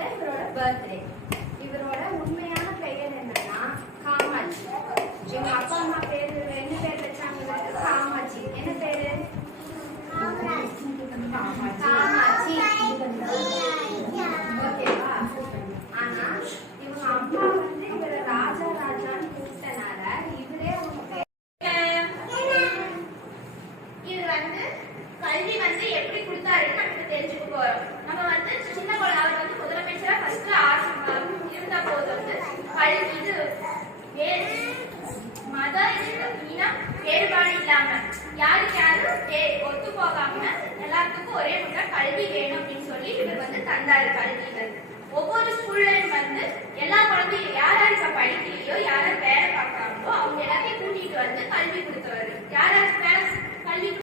தான் இவரோட பர்த்டே. இவரோட உண்மையான பெயர் என்னன்னா காமாட்சி. இவங்க அப்பா அம்மா பேரு என்ன பேர் வச்சாங்க? காமாட்சி. என்ன பேரு? காமாட்சி. ஓகேவா? ஆனா இவங்க அம்மா வந்து இவர ராஜா ராஜான்னு கூப்பிட்டனால இவரே அவங்க பேர். இது வந்து கல்வி வந்து எப்படி கொடுத்தாருன்னு நமக்கு தெரிஞ்சுக்க போறோம். நம்ம வந்து சின்ன அவர் வந்து முதலமைச்சரா ஃபர்ஸ்ட் இருந்த போது வந்து கல்வி இது மத இனம் வேறுபாடு இல்லாம யாருக்கு யாரும் ஒத்து போகாம எல்லாத்துக்கும் ஒரே முறை கல்வி வேணும் அப்படின்னு சொல்லி இவர் வந்து தந்தாரு கல்விகள். ஒவ்வொரு ஸ்கூல்லையும் வந்து எல்லா குழந்தையும் யார் யார் இப்ப படிக்கலையோ யார் யார் வேலை பார்க்கறாங்களோ அவங்க எல்லாத்தையும் கூட்டிட்டு வந்து கல்வி கொடுத்தவர். யார் யாருக்கு வேலை கல்வி